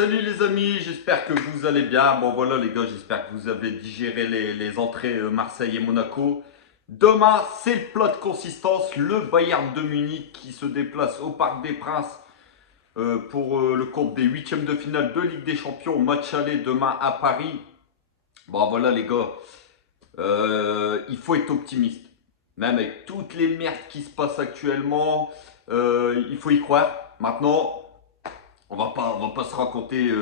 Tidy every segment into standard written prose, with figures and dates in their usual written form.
Salut les amis, j'espère que vous allez bien. Bon voilà les gars, j'espère que vous avez digéré les entrées Marseille et Monaco. Demain, c'est le plat de consistance, le Bayern de Munich qui se déplace au Parc des Princes pour le compte des huitièmes de finale de Ligue des Champions. Match aller demain à Paris. Bon voilà les gars, il faut être optimiste. Même avec toutes les merdes qui se passent actuellement, il faut y croire. Maintenant, on va pas se raconter,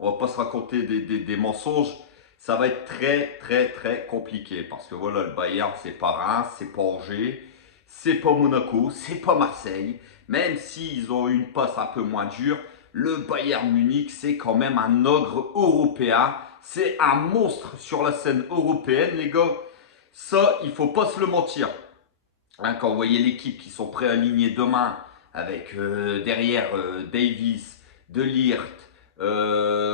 on va pas se raconter des mensonges. Ça va être très très très compliqué parce que voilà, le Bayern c'est pas Reims, c'est pas Angers, c'est pas Monaco, c'est pas Marseille. Même s'ils ont une passe un peu moins dure, le Bayern Munich c'est quand même un ogre européen, c'est un monstre sur la scène européenne les gars. Ça, il faut pas se le mentir. Hein, quand vous voyez l'équipe qui sont prêts à aligner demain avec derrière Davis, De Ligt,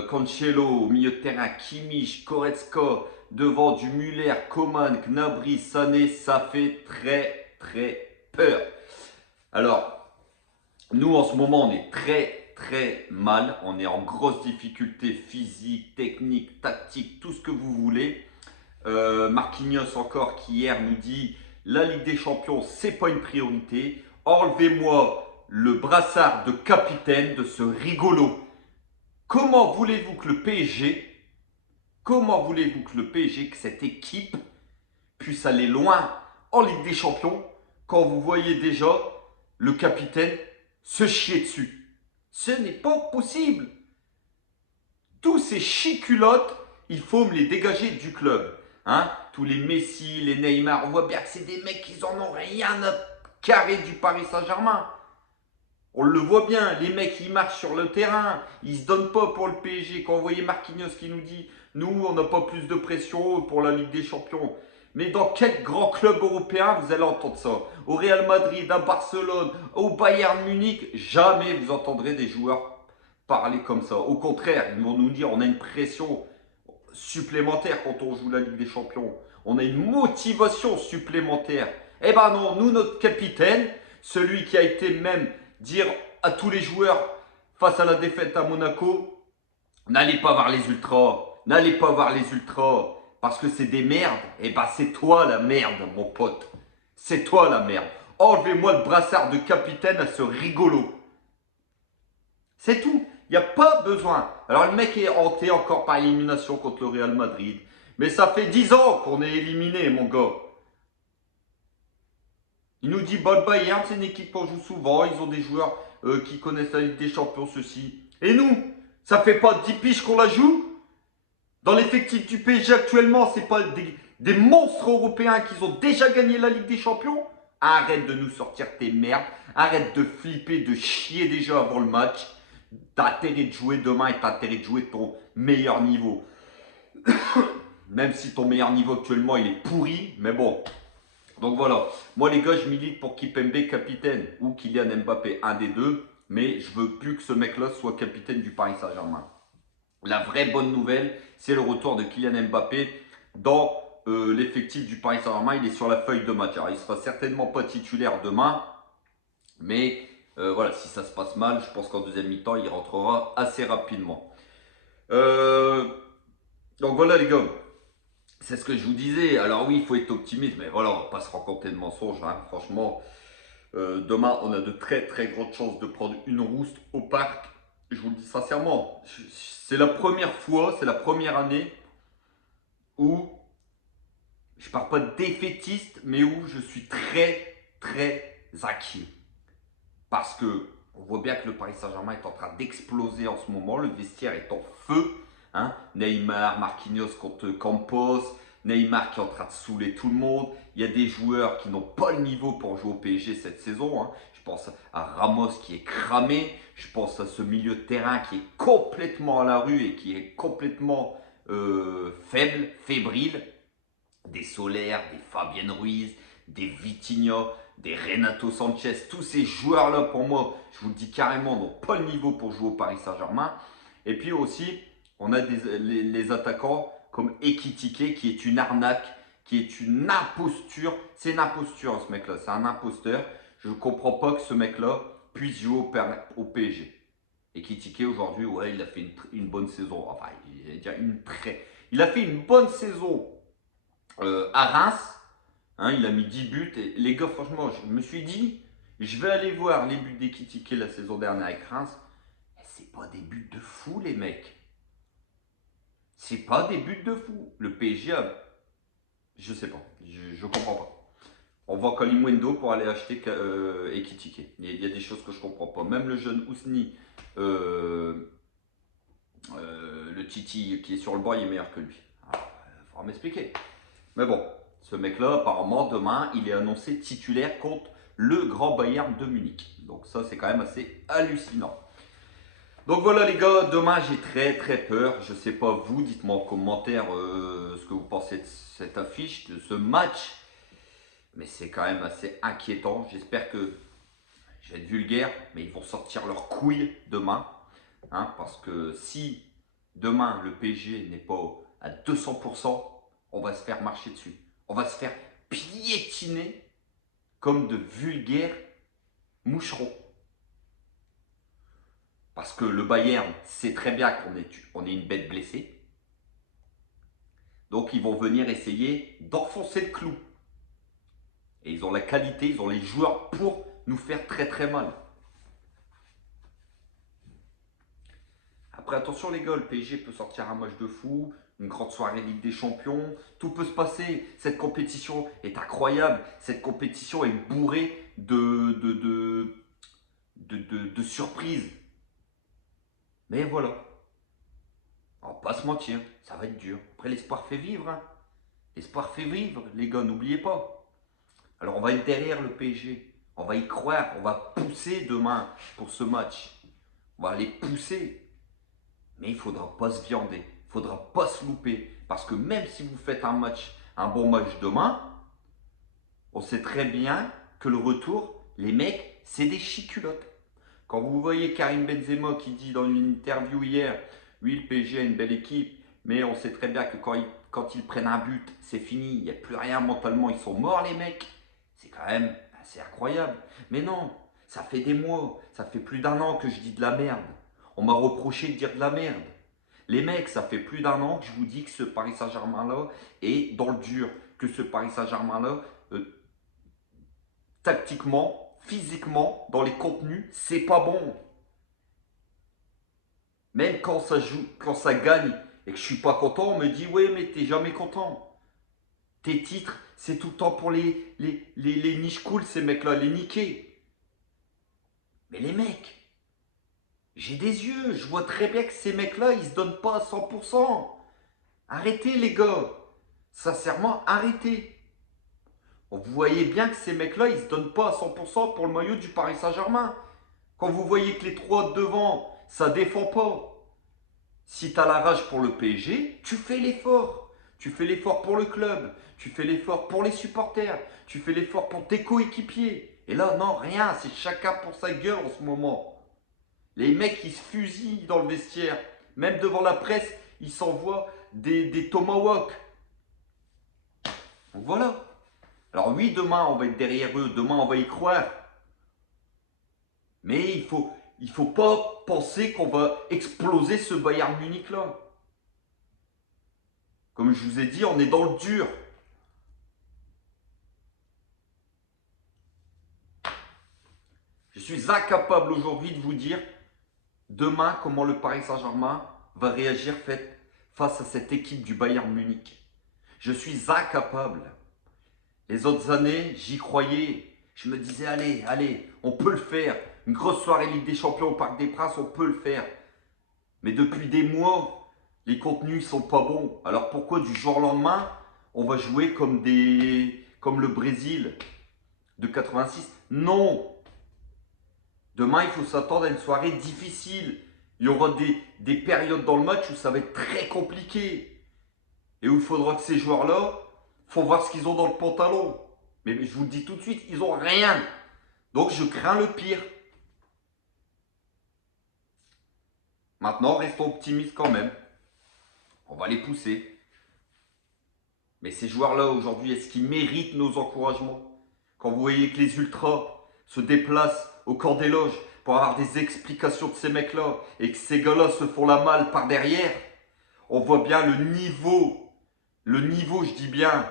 Cancelo au milieu de terrain, Kimmich, Goretzka, devant du Müller, Coman, Gnabry, Sané, ça fait très très peur. Alors, nous en ce moment on est très très mal, on est en grosse difficulté physique, technique, tactique, tout ce que vous voulez. Marquinhos encore qui hier nous dit la Ligue des Champions c'est pas une priorité. Enlevez-moi le brassard de capitaine de ce rigolo. Comment voulez-vous que le PSG, comment voulez-vous que le PSG, que cette équipe puisse aller loin en Ligue des Champions quand vous voyez déjà le capitaine se chier dessus? Ce n'est pas possible. Tous ces chiculottes, il faut me les dégager du club. Hein, tous les Messi, les Neymar, on voit bien que c'est des mecs qui en ont rien à carrer du Paris Saint-Germain. On le voit bien, les mecs ils marchent sur le terrain, ils se donnent pas pour le PSG. Quand vous voyez Marquinhos qui nous dit nous on n'a pas plus de pression pour la Ligue des Champions. Mais dans quel grand club européen vous allez entendre ça? Au Real Madrid, à Barcelone, au Bayern Munich, jamais vous entendrez des joueurs parler comme ça. Au contraire, ils vont nous dire on a une pression supplémentaire quand on joue la Ligue des Champions. On a une motivation supplémentaire. Eh ben non, nous, notre capitaine, celui qui a été même dire à tous les joueurs face à la défaite à Monaco, n'allez pas voir les ultras, n'allez pas voir les ultras, parce que c'est des merdes. Eh ben c'est toi la merde, mon pote. C'est toi la merde. Enlevez-moi le brassard de capitaine à ce rigolo. C'est tout. Il n'y a pas besoin. Alors le mec est hanté encore par élimination contre le Real Madrid. Mais ça fait 10 ans qu'on est éliminé, mon gars. Il nous dit, bah, le Bayern, c'est une équipe qu'on joue souvent. Ils ont des joueurs qui connaissent la Ligue des Champions, ceci. Et nous, ça fait pas 10 piges qu'on la joue? Dans l'effectif du PSG actuellement, c'est pas des monstres européens qui ont déjà gagné la Ligue des Champions? Arrête de nous sortir tes merdes. Arrête de flipper, de chier déjà avant le match. T'as intérêt de jouer demain et t'as intérêt de jouer ton meilleur niveau. Même si ton meilleur niveau actuellement il est pourri, mais bon. Donc voilà, moi les gars je milite pour Kipembe capitaine ou Kylian Mbappé, un des deux. Mais je veux plus que ce mec-là soit capitaine du Paris Saint-Germain. La vraie bonne nouvelle, c'est le retour de Kylian Mbappé dans l'effectif du Paris Saint-Germain. Il est sur la feuille de match. Alors il sera certainement pas titulaire demain, mais voilà, si ça se passe mal, je pense qu'en deuxième mi-temps, il rentrera assez rapidement. Euh, donc voilà les gars, c'est ce que je vous disais. Alors oui, il faut être optimiste, mais voilà, on va pas se raconter de mensonges. Hein. Franchement, demain, on a de très très grandes chances de prendre une rouste au parc. Je vous le dis sincèrement, c'est la première fois, c'est la première année où je ne parle pas de défaitiste, mais où je suis très très inquiet. Parce que on voit bien que le Paris Saint-Germain est en train d'exploser en ce moment. Le vestiaire est en feu. Hein. Neymar, Marquinhos contre Campos. Neymar qui est en train de saouler tout le monde. Il y a des joueurs qui n'ont pas le niveau pour jouer au PSG cette saison. Hein. Je pense à Ramos qui est cramé. Je pense à ce milieu de terrain qui est complètement à la rue et qui est complètement faible, fébrile. Des Solaire, des Fabien Ruiz, des Vitinha, des Renato Sanchez, tous ces joueurs-là, pour moi, je vous le dis carrément, n'ont pas le niveau pour jouer au Paris Saint-Germain. Et puis aussi, on a les attaquants comme Ekitike, qui est une arnaque, qui est une imposture. C'est une imposture, ce mec-là, c'est un imposteur. Je ne comprends pas que ce mec-là puisse jouer au PSG. Ekitike aujourd'hui, ouais, il a fait une bonne saison. Enfin, il a fait une bonne saison à Reims. Hein, il a mis 10 buts. Et les gars, franchement, je me suis dit, je vais aller voir les buts d'Ekitike la saison dernière avec Reims. C'est pas des buts de fou, les mecs. C'est pas des buts de fou. Le PSG a... Je sais pas. Je comprends pas. On vend Kalimwendo pour aller acheter Ekitike. Il y a des choses que je comprends pas. Même le jeune Ousni, le Titi qui est sur le banc, il est meilleur que lui. Il faudra m'expliquer. Mais bon, ce mec-là, apparemment, demain, il est annoncé titulaire contre le grand Bayern de Munich. Donc ça, c'est quand même assez hallucinant. Donc voilà les gars, demain j'ai très peur. Je sais pas vous, dites-moi en commentaire ce que vous pensez de cette affiche, de ce match. Mais c'est quand même assez inquiétant. J'espère que, je vais être vulgaire, mais ils vont sortir leurs couilles demain. Hein, parce que si demain le PSG n'est pas à 200%, on va se faire marcher dessus. On va se faire piétiner comme de vulgaires moucherons. Parce que le Bayern sait très bien qu'on est une bête blessée. Donc ils vont venir essayer d'enfoncer le clou. Et ils ont la qualité, ils ont les joueurs pour nous faire très mal. Après attention les gars, le PSG peut sortir un match de fou, une grande soirée Ligue des Champions, tout peut se passer. Cette compétition est incroyable, cette compétition est bourrée de surprises. Mais voilà, on va pas se mentir, ça va être dur. Après l'espoir fait vivre, hein. L'espoir fait vivre, les gars, n'oubliez pas. Alors on va être derrière le PSG, on va y croire, on va pousser demain pour ce match. On va aller pousser. Mais il ne faudra pas se viander, il ne faudra pas se louper. Parce que même si vous faites un bon match demain, on sait très bien que le retour, les mecs, c'est des chiculottes. Quand vous voyez Karim Benzema qui dit dans une interview hier, oui, le PSG a une belle équipe, mais on sait très bien que quand ils prennent un but, c'est fini, il n'y a plus rien mentalement, ils sont morts les mecs. C'est quand même assez incroyable. Mais non, ça fait des mois, ça fait plus d'1 an que je dis de la merde. On m'a reproché de dire de la merde. Les mecs, ça fait plus d'1 an que je vous dis que ce Paris Saint-Germain-là est dans le dur. Que ce Paris Saint-Germain-là, tactiquement, physiquement, dans les contenus, c'est pas bon. Même quand ça joue, quand ça gagne et que je suis pas content, on me dit ouais mais t'es jamais content. Tes titres, c'est tout le temps pour les niches cool ces mecs-là, les niqués. Mais les mecs, j'ai des yeux, je vois très bien que ces mecs-là, ils se donnent pas à 100%. Arrêtez les gars, sincèrement arrêtez. Vous voyez bien que ces mecs-là, ils se donnent pas à 100% pour le maillot du Paris Saint-Germain. Quand vous voyez que les trois devant, ça défend pas. Si tu as la rage pour le PSG, tu fais l'effort. Tu fais l'effort pour le club, tu fais l'effort pour les supporters, tu fais l'effort pour tes coéquipiers. Et là, non, rien, c'est chacun pour sa gueule en ce moment. Les mecs, ils se fusillent dans le vestiaire. Même devant la presse, ils s'envoient des tomahawks. Donc voilà. Alors oui, demain, on va être derrière eux. Demain, on va y croire. Mais il faut pas penser qu'on va exploser ce Bayern Munich-là. Comme je vous ai dit, on est dans le dur. Je suis incapable aujourd'hui de vous dire demain comment le Paris Saint-Germain va réagir face à cette équipe du Bayern Munich. Je suis incapable. Les autres années, j'y croyais. Je me disais, allez, on peut le faire. Une grosse soirée Ligue des Champions au Parc des Princes, on peut le faire. Mais depuis des mois, les contenus ne sont pas bons. Alors pourquoi du jour au lendemain, on va jouer comme le Brésil de 86? Non. Demain, il faut s'attendre à une soirée difficile. Il y aura des périodes dans le match où ça va être très compliqué. Et où il faudra que ces joueurs-là, faut voir ce qu'ils ont dans le pantalon. Mais je vous le dis tout de suite, ils n'ont rien. Donc je crains le pire. Maintenant, restons optimistes quand même. On va les pousser. Mais ces joueurs-là, aujourd'hui, est-ce qu'ils méritent nos encouragements? Quand vous voyez que les ultras se déplacent au camp des loges pour avoir des explications de ces mecs-là, et que ces gars-là se font la malle par derrière, on voit bien le niveau, je dis bien,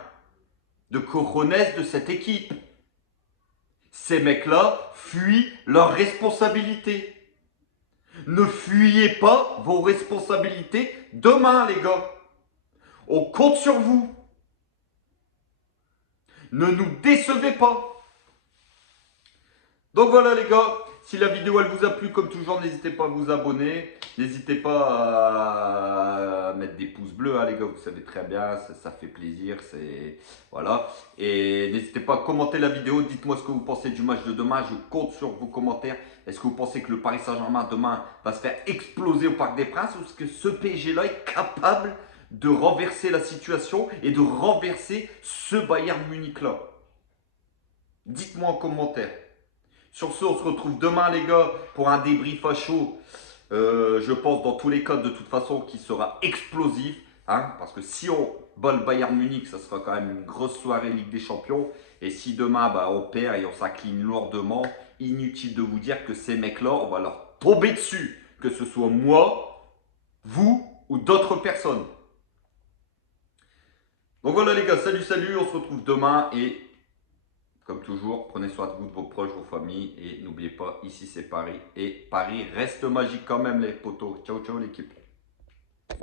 de cojones de cette équipe. Ces mecs-là fuient leurs responsabilités. Ne fuyez pas vos responsabilités demain, les gars. On compte sur vous. Ne nous décevez pas. Donc voilà les gars, si la vidéo elle vous a plu, comme toujours, n'hésitez pas à vous abonner. N'hésitez pas à mettre des pouces bleus, hein, les gars, vous savez très bien, ça fait plaisir. Voilà. Et n'hésitez pas à commenter la vidéo, dites-moi ce que vous pensez du match de demain, je compte sur vos commentaires. Est-ce que vous pensez que le Paris Saint-Germain demain va se faire exploser au Parc des Princes, ou est-ce que ce PSG-là est capable de renverser la situation et de renverser ce Bayern Munich-là? Dites-moi en commentaire. Sur ce, on se retrouve demain, les gars, pour un débrief à chaud. Je pense, dans tous les cas, de toute façon, qui sera explosif. Hein, parce que si on bat le Bayern Munich, ça sera quand même une grosse soirée Ligue des Champions. Et si demain, bah, on perd et on s'incline lourdement, inutile de vous dire que ces mecs-là, on va leur tomber dessus. Que ce soit moi, vous ou d'autres personnes. Donc voilà, les gars, salut, salut. On se retrouve demain et comme toujours, prenez soin de vous, de vos proches, vos familles. Et n'oubliez pas, ici c'est Paris. Et Paris reste magique quand même les potos. Ciao, ciao l'équipe.